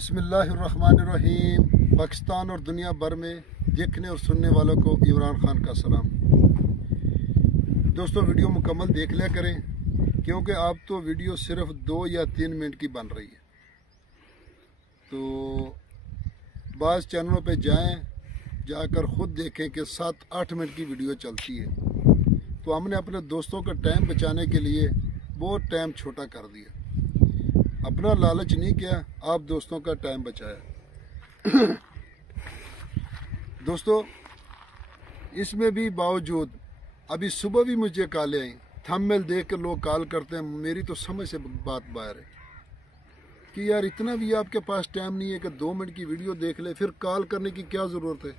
बिस्मिल्लाहिर्रहमानिर्रहीम। पाकिस्तान और दुनिया भर में देखने और सुनने वालों को इमरान खान का सलाम। दोस्तों, वीडियो मुकम्मल देख लिया करें, क्योंकि अब तो वीडियो सिर्फ 2 या 3 मिनट की बन रही है। तो बाज़ चैनलों पे जाकर ख़ुद देखें कि 7-8 मिनट की वीडियो चलती है। तो हमने अपने दोस्तों का टाइम बचाने के लिए बहुत टाइम छोटा कर दिया। अपना लालच नहीं किया, आप दोस्तों का टाइम बचाया। दोस्तों, इसमें भी बावजूद अभी सुबह भी मुझे कॉलें आई, थंबनेल देख कर लोग कॉल करते हैं। मेरी तो समझ से बात बाहर है कि यार इतना भी आपके पास टाइम नहीं है कि 2 मिनट की वीडियो देख ले, फिर कॉल करने की क्या ज़रूरत है।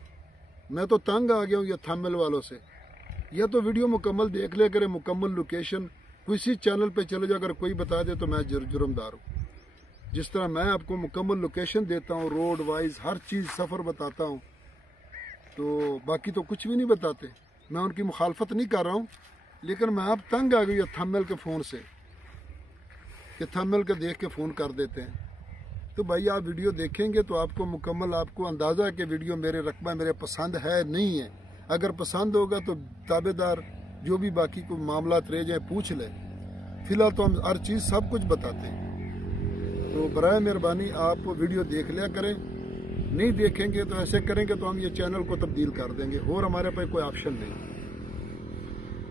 मैं तो तंग आ गया हूँ ये थंबनेल वालों से। या तो वीडियो मुकम्मल देख ले करें, मुकम्मल लोकेशन किसी चैनल पे चले जाओ, अगर कोई बता दे तो मैं जुर्मदार हूँ। जिस तरह मैं आपको मुकम्मल लोकेशन देता हूँ, रोड वाइज हर चीज़ सफ़र बताता हूँ, तो बाकी तो कुछ भी नहीं बताते। मैं उनकी मुखालफत नहीं कर रहा हूँ, लेकिन मैं अब तंग आ गई थंबनेल के फ़ोन से कि थंबनेल के देख के फ़ोन कर देते हैं। तो भाई आप वीडियो देखेंगे तो आपको मुकम्मल आपको अंदाज़ा है कि वीडियो मेरे रकबा मेरे पसंद है नहीं है। अगर पसंद होगा तो ताबेदार जो भी बाकी को मामलात रह जाए पूछ ले। फिलहाल तो हम हर चीज़ सब कुछ बताते हैं। तो बराए मेहरबानी आप वीडियो देख लिया करें, नहीं देखेंगे तो ऐसे करेंगे तो हम ये चैनल को तब्दील कर देंगे, और हमारे पास कोई ऑप्शन नहीं।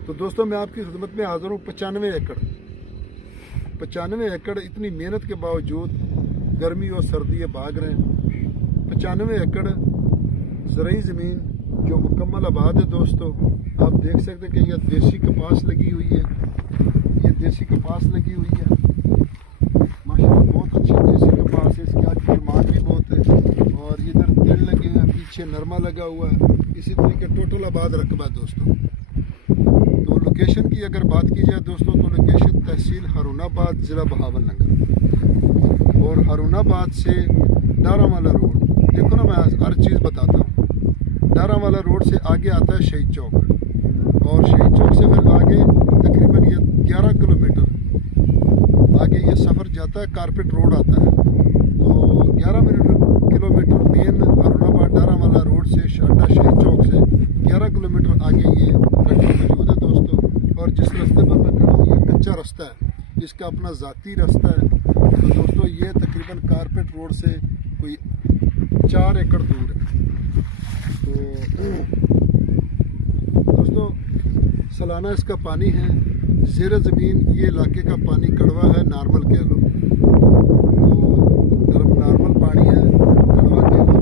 तो दोस्तों, मैं आपकी खिदमत में हाजिर हूँ। 95 एकड़ इतनी मेहनत के बावजूद गर्मी और सर्दी भाग रहे हैं। 95 एकड़ ज़रूरी ज़मीन जो मुकम्मल आबाद है। दोस्तों, आप देख सकते हैं कि यह देसी कपास लगी हुई है। ये देसी कपास लगी हुई है, माशाल्लाह बहुत अच्छी देसी कपास है। इसकी आज डिमांड भी बहुत है। और इधर तिल लगे हैं, पीछे नरमा लगा हुआ है। इसी तरीके टोटल आबाद रकबा है दोस्तों। तो लोकेशन की अगर बात की जाए दोस्तों, तो लोकेशन तहसील हारूनाबाद, ज़िला बहावलनगर। और हारूनाबाद से डारावाला रोड, देखो ना, मैं हर चीज़ बताता हूँ। डारावाला रोड से आगे आता है शहीद चौक, और शहीद चौक से फिर आगे तकरीबन ये 11 किलोमीटर आगे ये सफ़र जाता है। कारपेट रोड आता है। तो 11 किलोमीटर मेन हारूनाबाद डारावाला रोड से अड्डा शहीद चौक से 11 किलोमीटर आगे ये फैक्ट्री मौजूद है दोस्तों। और जिस रास्ते पर मैं खड़ा हूँ ये कच्चा रास्ता है, इसका अपना ज़ाती रास्ता है। तो दोस्तों, ये तकरीबन कारपेट रोड से कोई 4 एकड़ दूर है। तो दोस्तों, सालाना इसका पानी है ज़ेर ज़मीन, ये इलाके का पानी कड़वा है, नॉर्मल कह लो तो नॉर्मल पानी है, कड़वा कह लो।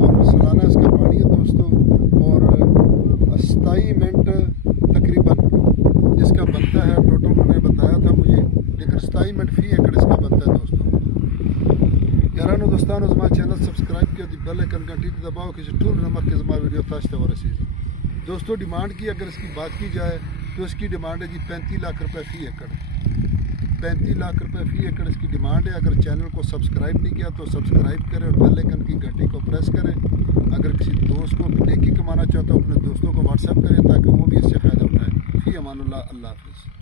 और सालाना इसका पानी है दोस्तों। और 27 मिनट तकरीबन इसका बनता है। टोटल उन्होंने बताया था मुझे, लेकिन 27 मिनट फी एकड़ इसका बनता है दोस्तों। यारानो दोस्तानो, हमारा चैनल सब्सक्राइब किया, बेल आइकन घंटी दबाओ, किसी टूल नमक के हमारा वीडियो फास्ट और रसीद। दोस्तों, डिमांड की अगर इसकी बात की जाए तो इसकी डिमांड है जी 35 लाख रुपए फी एकड़। 35 लाख रुपए फी एकड़ इसकी डिमांड है। अगर चैनल को सब्सक्राइब नहीं किया तो सब्सक्राइब करें और बेल आइकन की घंटी को प्रेस करें। अगर किसी दोस्त को नेकी कमाना चाहता हो, अपने दोस्तों को व्हाट्सएप करें ताकि वो भी इससे फ़ायदा उठाए। फी अमानुल्लाह, अल्लाह हाफ़िज़।